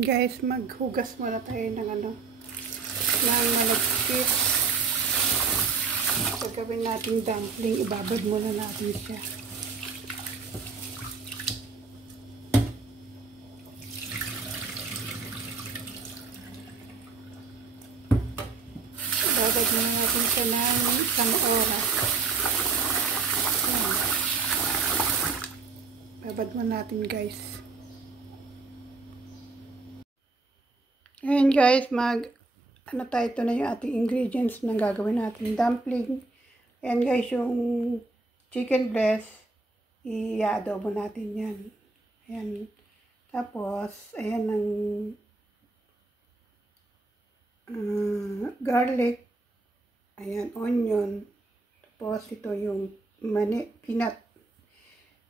Guys, maghugas muna tayo ng ng malagkit. Pagkawin natin dumpling, ibabad muna natin siya. Ibabad muna natin siya ng isang oras. Ibabad muna natin, guys. Ayan guys, tayo, ito na yung ating ingredients na gagawin natin dumpling. Ayan guys, yung chicken breast, i-adobo natin yan. Ayan. Tapos, ayan ang garlic. Ayan, onion. Tapos, ito yung peanut.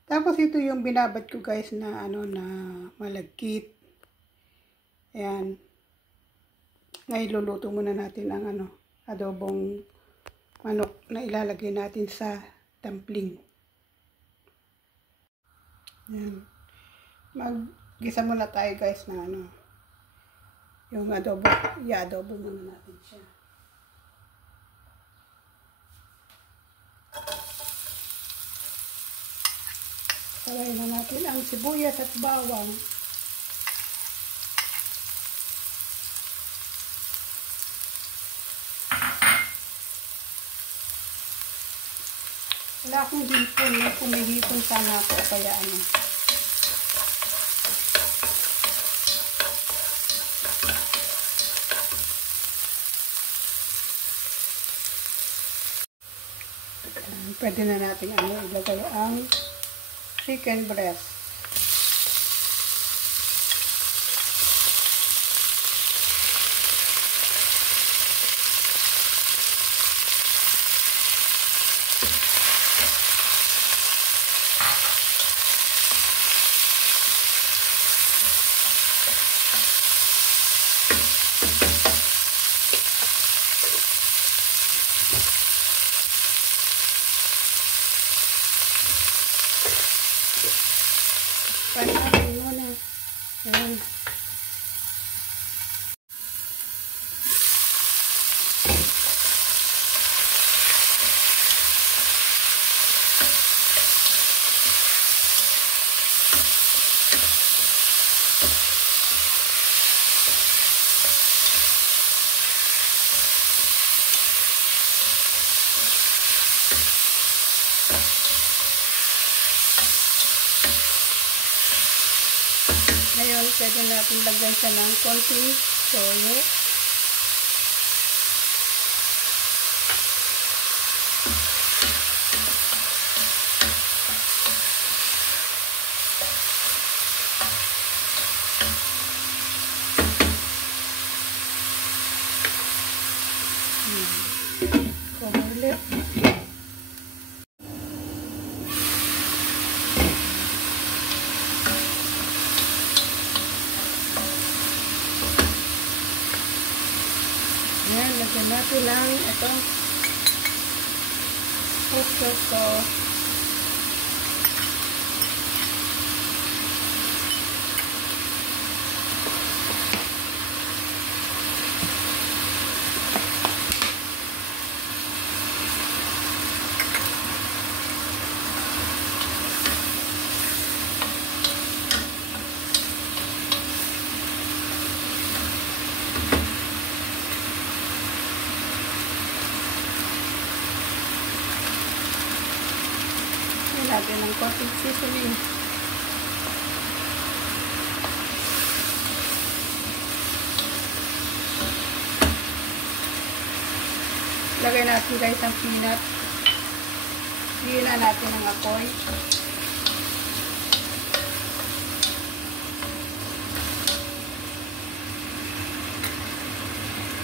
Tapos, ito yung binabad ko guys na na malagkit. Ayan. Ngayon, luluto muna natin ang adobong manok na ilalagay natin sa dumpling. Ayan. Mag-gisa muna tayo guys na yung adobo. I-adobo muna natin siya. Salayin na natin ang sibuyas at bawang. Wala akong hipon. Kung may hipon sana ako. Kaya pwede na natin ilagay ang chicken breast. Panahin muna. Ayan. Ngayon, pwede natin lagyan siya ng konting toyo. Ulit. Ayan, lagyan natin lang ito oyster sauce. Natin ng konting seasoning. Lagay natin guys ang peanut. Bigyan na natin ng apoy.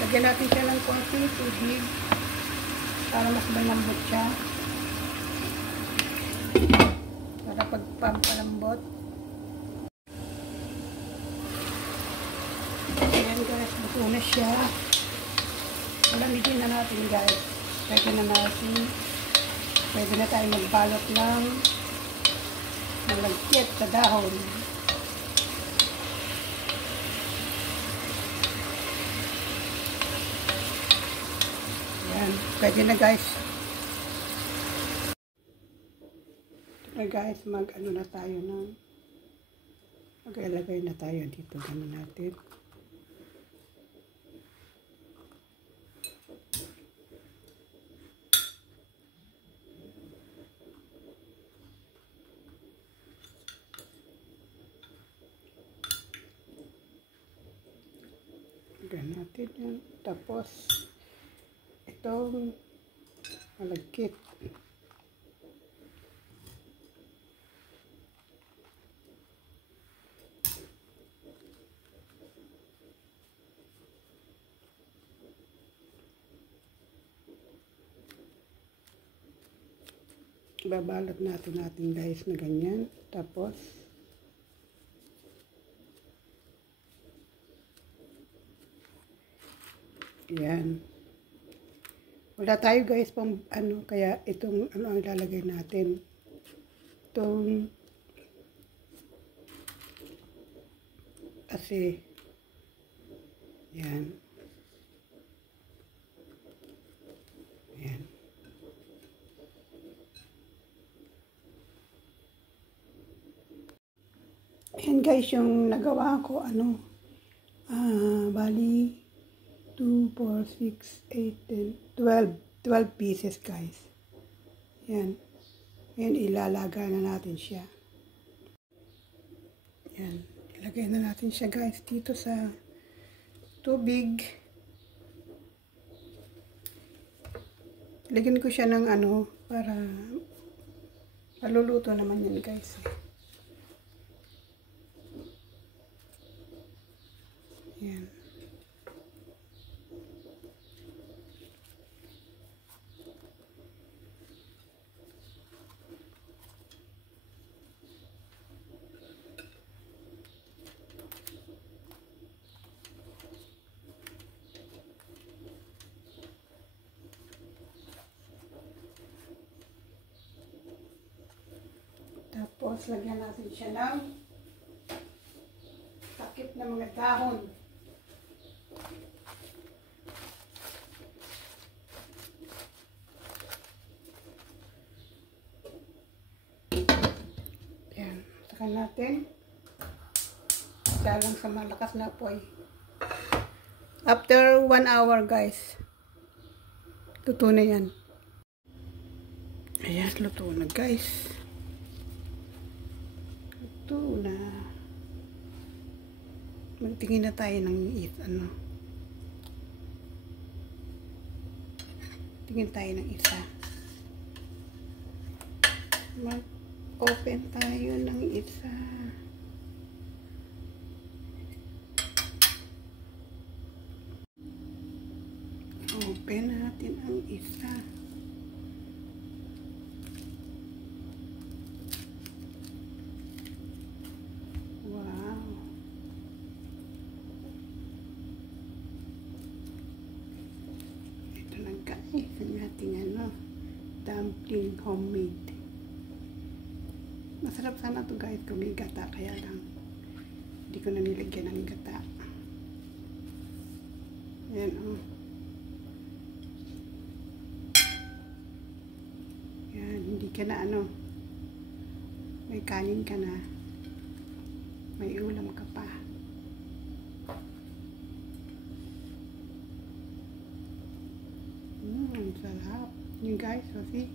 Lagyan natin siya ng konting tubig para mas malambot siya. Para pagpampalambot. Ayan guys, buto na siya. Palamigin na natin guys. Pwede na tayo magbalot ng malagkit sa dahon. Ayan, pwede na guys. Ito na guys, mag-ano na tayo ng mag-ilagay na tayo dito. Ganun natin. Lagyan natin yan. Tapos, itong malagkit. Babalot natin guys na ganyan. Tapos, yan. Wala tayo guys pang ano, kaya itong ano ang ilalagay natin. Itong kasi yan. Yan. Yan guys yung nagawa ko ano. Bali 2, 4, 6, 8, 10, 12 pieces guys. Yan. Yan, ilalaga na natin siya. Yan. Ilagay na natin siya guys dito sa tubig. Lagyan ko siya ng ano para maluluto naman yan guys. Yan. Tapos, lagyan natin siya ng takip na mga dahon. Yan. Saka natin. Dalang sa malakas na apoy. After 1 hour guys, luto na yan. Ayan, luto na guys. Luto na. Magtingin na tayo ng ano. Tingin tayo ng isa. Mag-open tayo ng isa. Open natin ang isa. Wow. Ito na guys, ang ating ano, dumpling homemade. Masarap sana to guys kung may gata, kaya lang hindi ko na nilagyan ng gata. Ayan oh. Yan, hindi ka na ano, may kanin ka na, may ulam ka pa. Ang sarap. Yun guys, so see?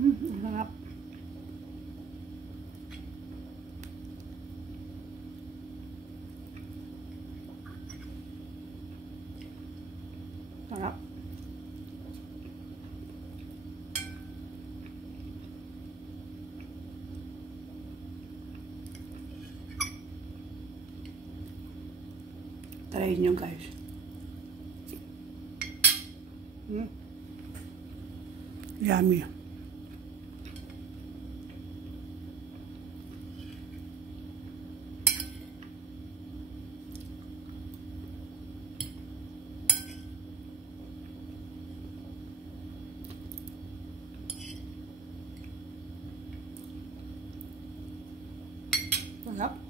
Ang sarap. Sarap. Try nyo guys. Yummy. Sarap.